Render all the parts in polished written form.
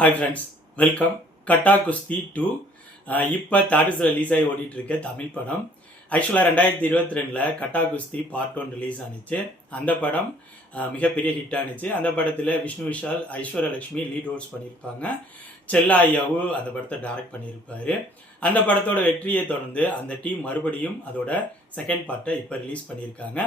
Hi friends, welcome. கட்டா குஸ்தி 2 இப்போ theatres release ஆகி ஓடிட்டு இருக்க தமிழ் படம். ஆக்சுவலாக 2022 கட்டா குஸ்தி பார்ட் 1 ரிலீஸ் ஆனிச்சு. அந்த படம் மிகப்பெரிய ஹிட் ஆனிச்சு. அந்த படத்தில் விஷ்ணு விஷால், ஐஸ்வர்யலட்சுமி லீட் ரோல்ஸ் பண்ணியிருப்பாங்க. செல்லா ஐயாவும் அந்த படத்தை டைரக்ட் பண்ணியிருப்பாரு. அந்த படத்தோட வெற்றியை தொடர்ந்து அந்த டீம் மறுபடியும் அதோட செகண்ட் பார்ட்டை இப்போ ரிலீஸ் பண்ணியிருக்காங்க.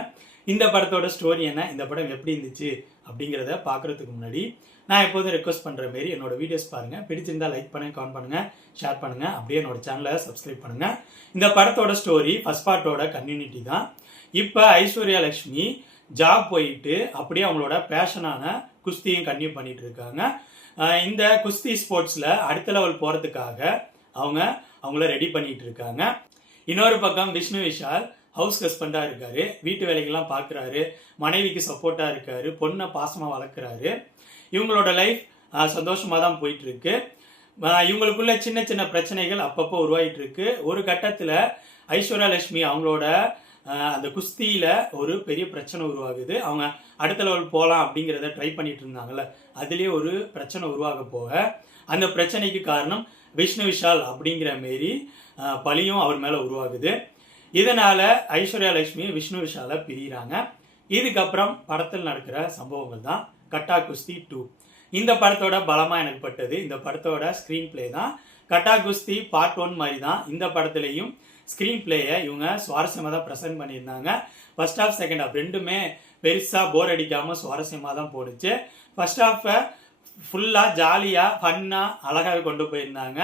இந்த படத்தோட ஸ்டோரி என்ன, இந்த படம் எப்படி இருந்துச்சு அப்படிங்கிறத பார்க்குறதுக்கு முன்னாடி நான் எப்போதும் ரெக்வஸ்ட் பண்ணுற மாரி என்னோட வீடியோஸ் பாருங்கள். பிடிச்சிருந்தா லைக் பண்ணுங்கள், கமெண்ட் பண்ணுங்கள், ஷேர் பண்ணுங்கள். அப்படியே என்னோட சேனலை சப்ஸ்கிரைப் பண்ணுங்கள். இந்த படத்தோட ஸ்டோரி ஃபர்ஸ்ட் பார்ட்டோட கம்யூனிட்டி தான். இப்போ ஐஸ்வர்யலட்சுமி ஜாப் போயிட்டு அப்படியே அவங்களோட பேஷனான குஸ்தியும் கன்டினியூ பண்ணிட்டு இருக்காங்க. இந்த குஸ்தி ஸ்போர்ட்ஸில் அடுத்த லெவல் போகிறதுக்காக அவங்கள ரெடி பண்ணிட்டு இருக்காங்க. இன்னொரு பக்கம் விஷ்ணு விஷால் ஹவுஸ் ஹஸ்பண்டாக இருக்காரு. வீட்டு வேலைகள்லாம் பார்க்குறாரு, மனைவிக்கு சப்போர்ட்டாக இருக்காரு, பொண்ணை பாசமாக வளர்க்குறாரு. இவங்களோட லைஃப் சந்தோஷமாக தான் போயிட்டு இருக்கு. இவங்களுக்குள்ள சின்ன சின்ன பிரச்சனைகள் அப்பப்போ உருவாகிட்டு இருக்கு. ஒரு கட்டத்தில் ஐஸ்வர்யலட்சுமி அவங்களோட அந்த குஸ்தியில் ஒரு பெரிய பிரச்சனை உருவாகுது. அவங்க அடுத்த லெவல் போகலாம் அப்படிங்கிறத ட்ரை பண்ணிட்டு இருந்தாங்கல்ல, அதுலேயே ஒரு பிரச்சனை உருவாக போக அந்த பிரச்சனைக்கு காரணம் விஷ்ணு விஷால் அப்படிங்கிற மாரி பழியும் அவர் மேலே உருவாகுது. இதனால ஐஸ்வர்யலட்சுமி விஷ்ணு விஷாலை பிரிகிறாங்க. இதுக்கப்புறம் படத்தில் நடக்கிற சம்பவங்கள் தான் கட்டா குஸ்தி 2. இந்த படத்தோட பலமா எனக்கு பட்டது இந்த படத்தோட ஸ்கிரீன் பிளே தான். கட்டா குஸ்தி பார்ட் 1 மாதிரி தான் இந்த படத்துலையும் ஸ்கிரீன் பிளேயை இவங்க சுவாரஸ்யமாக தான் ப்ரெசென்ட் பண்ணியிருந்தாங்க. ஃபர்ஸ்ட் ஹாஃப் செகண்ட் ஹாஃப் ரெண்டுமே பெருசாக போர் அடிக்காமல் சுவாரஸ்யமாக தான் போடுச்சு. ஃபர்ஸ்ட் ஹாஃபை ஃபுல்லாக ஜாலியாக ஃபன்னாக அழகாக கொண்டு போயிருந்தாங்க.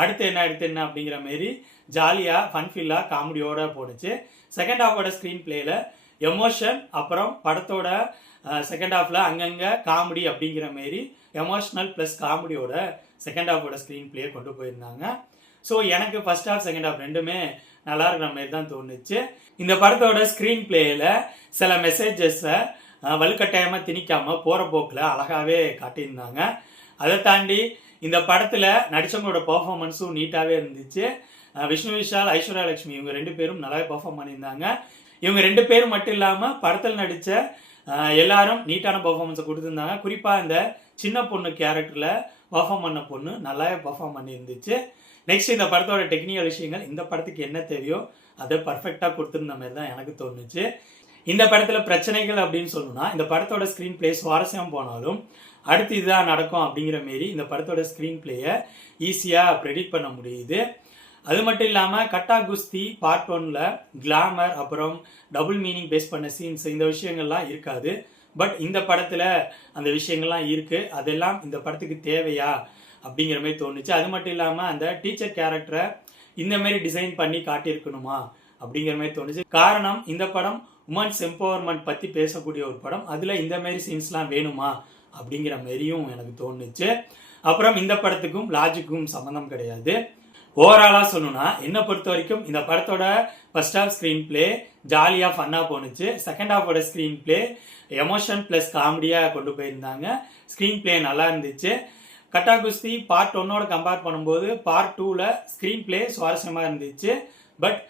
அடுத்து என்ன அப்படிங்கிற மாரி ஜாலியாக ஃபன்ஃபில்லாக காமெடியோட போணுச்சு. செகண்ட் ஹாஃபோட ஸ்க்ரீன் பிளேயில் எமோஷன், அப்புறம் படத்தோட செகண்ட் ஹாஃபில் அங்கங்கே காமெடி அப்படிங்கிற மாரி எமோஷனல் ப்ளஸ் காமெடியோட செகண்ட் ஹாஃபோட ஸ்க்ரீன் பிளேயை கொண்டு போயிருந்தாங்க. ஸோ எனக்கு ஃபர்ஸ்ட் ஹாஃப் செகண்ட் ஹாஃப் ரெண்டுமே நல்லா இருக்கிற மாதிரி தான் தோணுச்சு. இந்த படத்தோட ஸ்க்ரீன் பிளேயில் சில மெசேஜஸை வலுக்கட்டாயமாக திணிக்காமல் போகிற போக்கில் அழகாகவே காட்டியிருந்தாங்க. அதை தாண்டி இந்த படத்தில் நடித்தவங்களோட பர்ஃபார்மன்ஸும் நீட்டாகவே இருந்துச்சு. விஷ்ணு விஷால், ஐஸ்வர்யலட்சுமி இவங்க 2 பேரும் நல்லாவே பர்ஃபார்ம் பண்ணியிருந்தாங்க. இவங்க 2 பேரும் மட்டும் இல்லாமல் படத்தில் நடித்த எல்லாரும் நீட்டான பர்ஃபார்மன்ஸை கொடுத்துருந்தாங்க. குறிப்பாக இந்த சின்ன பொண்ணு கேரக்டரில் பர்ஃபார்ம் பண்ண பொண்ணு நல்லாவே பர்ஃபார்ம் பண்ணியிருந்துச்சு. நெக்ஸ்ட் இந்த படத்தோட டெக்னிக்கல் விஷயங்கள் இந்த படத்துக்கு என்ன தேவையோ அதை பர்ஃபெக்டாக கொடுத்துருந்த மாதிரி தான் எனக்கு தோணுச்சு. இந்த படத்தில் பிரச்சனைகள் அப்படின்னு சொல்லணும்னா இந்த படத்தோட ஸ்க்ரீன் பிளே சுவாரஸ்யம் போனாலும் அடுத்து இதுதான் நடக்கும் அப்படிங்கிற மாரி இந்த படத்தோட ஸ்க்ரீன் பிளேயை ஈஸியாக ப்ரெடிக்ட் பண்ண முடியுது. அது மட்டும் இல்லாமல் கட்டா குஸ்தி பார்ட் 1ல் கிளாமர், அப்புறம் டபுள் மீனிங் பேஸ் பண்ண சீன்ஸ், இந்த விஷயங்கள்லாம் இருக்காது. பட் இந்த படத்தில் அந்த விஷயங்கள்லாம் இருக்குது. அதெல்லாம் இந்த படத்துக்கு தேவையா அப்படிங்கிற மாதிரி தோணுச்சு. அது மட்டும் இல்லாமல் அந்த டீச்சர் கேரக்டரை இந்த மாதிரி டிசைன் பண்ணி காட்டியிருக்கணுமா அப்படிங்கிற மாதிரி தோணுச்சு. காரணம், இந்த படம் உமன்ஸ் எம்பவர்மெண்ட் பற்றி பேசக்கூடிய ஒரு படம். அதில் இந்த மாதிரி சீன்ஸ்லாம் வேணுமா அப்படிங்கிற மாதிரியும் எனக்கு தோணுச்சு. அப்புறம் இந்த படத்துக்கும் லாஜிக்கும் சம்மந்தம் கிடையாது. ஓவராலாக சொல்லணும்னா என்னை பொறுத்த வரைக்கும் இந்த படத்தோட ஃபர்ஸ்ட் ஹாஃப் ஸ்க்ரீன் பிளே ஜாலியாக ஃபன்னாக போணுச்சு. செகண்ட் ஹாஃபோட ஸ்க்ரீன் பிளே எமோஷன் ப்ளஸ் காமெடியாக கொண்டு போயிருந்தாங்க. ஸ்க்ரீன் பிளே நல்லா இருந்துச்சு. கட்டா குஸ்தி பார்ட் 1ஓட கம்பேர் பண்ணும்போது பார்ட் 2ல் ஸ்க்ரீன் பிளே சுவாரஸ்யமாக இருந்துச்சு. பட்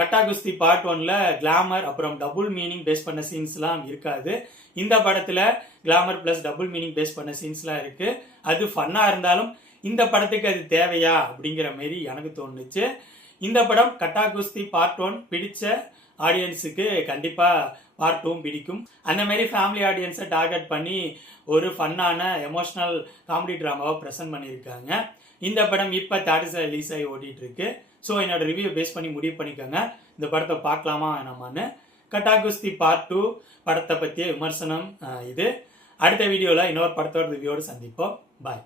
கட்டா குஸ்தி பார்ட் 1ல் கிளாமர், அப்புறம் டபுள் மீனிங் பேஸ் பண்ண சீன்ஸ்லாம் இருக்காது. இந்த படத்தில் கிளாமர் ப்ளஸ் டபுள் மீனிங் பேஸ் பண்ண சீன்ஸ்லாம் இருக்குது. அது ஃபன்னாக இருந்தாலும் இந்த படத்துக்கு அது தேவையா அப்படிங்கிற மாரி எனக்கு தோணுச்சு. இந்த படம் கட்டா குஸ்தி பார்ட் 1 பிடிச்ச ஆடியன்ஸுக்கு கண்டிப்பாக பார்ட் 2 பிடிக்கும். அந்த மாதிரி ஃபேமிலி ஆடியன்ஸை டார்கெட் பண்ணி ஒரு ஃபன்னான எமோஷனல் காமெடி ட்ராமாவை ப்ரெசென்ட் பண்ணியிருக்காங்க. இந்த படம் இப்போ தேட்டர்ஸில் ரிலீஸ் ஆகி ஓடிட்டு இருக்கு. ஸோ என்னோட ரிவ்யூ பேஸ் பண்ணி முடிவு பண்ணிக்கோங்க இந்த படத்தை பார்க்கலாமா வேணாமான்னு. கட்டா குஸ்தி பார்ட் 2 படத்தை பற்றிய விமர்சனம் இது. அடுத்த வீடியோவில் இன்னொரு படத்தோட ரிவ்யூவோடு சந்திப்போம். பாய்.